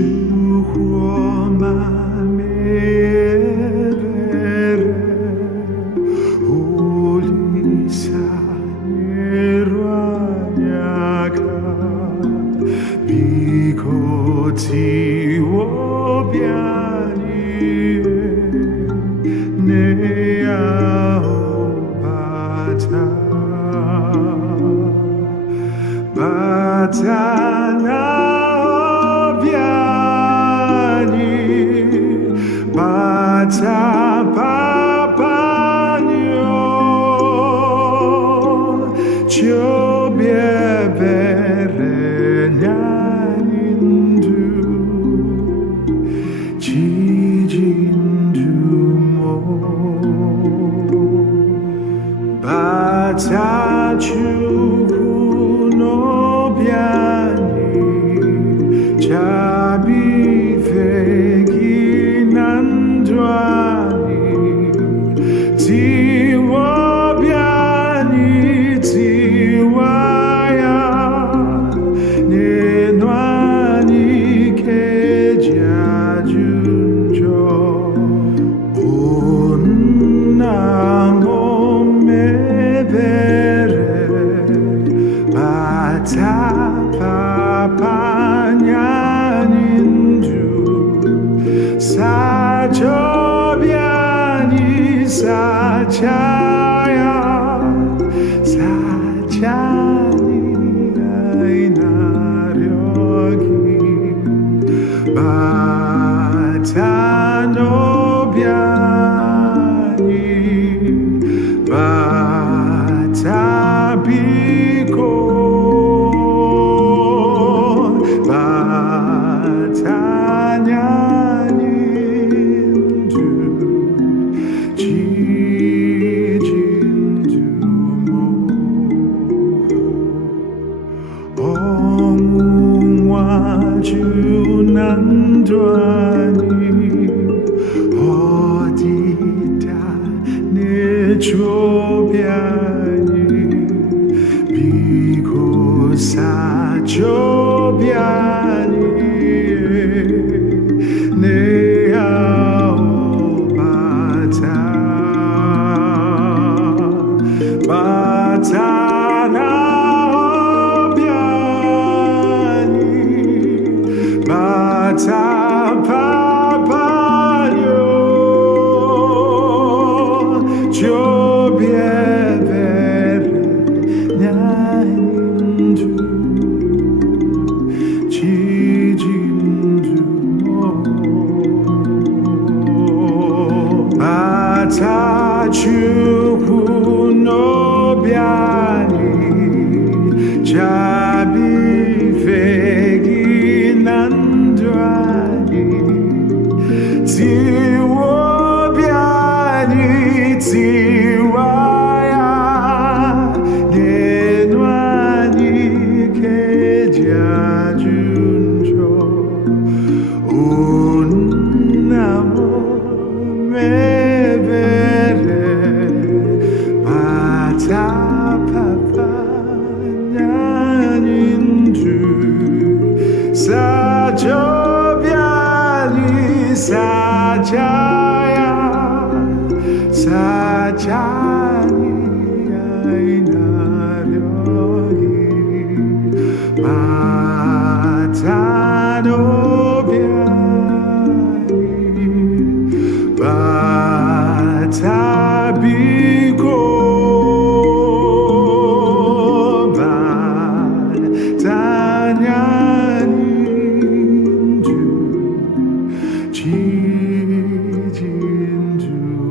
Chukwuma mebere Olisa nyerwanyaka Biko tiwo bianye Neya Bata Bata Na Obi Anyị Bata Papa Nyo Chiobi ebere nyani ndu Chiji ndu mo Bata Chukwu n'obi anyị chabife gị na ndụ anyị tiwa obi anyị tiwa ya n'enu anyị ike ji ajụ njọ o nna m mebere Bata Papa nyani ndu Sajobi anyị sajaya Sajani anyị na-arịọ gị Bata n'obi anyị Bata biko Bata nyani ndu Chiji ndu mo Ọnwụnwa juru na ndụ anyị ọdịda na-eju obi anyị biko sachaa obi anyị n'eya Bata Bata na Obi Anyị Bata Papa yo Chiobi ebere nyani ndu Chiji ndu mo Bata Chukwu n'obi anyị chabife gị na ndụ anyị tiwa obi anyị tiwa ya n'enu anyị ike ji ajụ njọ o nna m mebere Bata Papa nyani ndu Sajobi anyị sajaya Sajani anyị na-arịọ gị Bata n'obi anyị Bata biko Bata nyani ndu Chiji ndu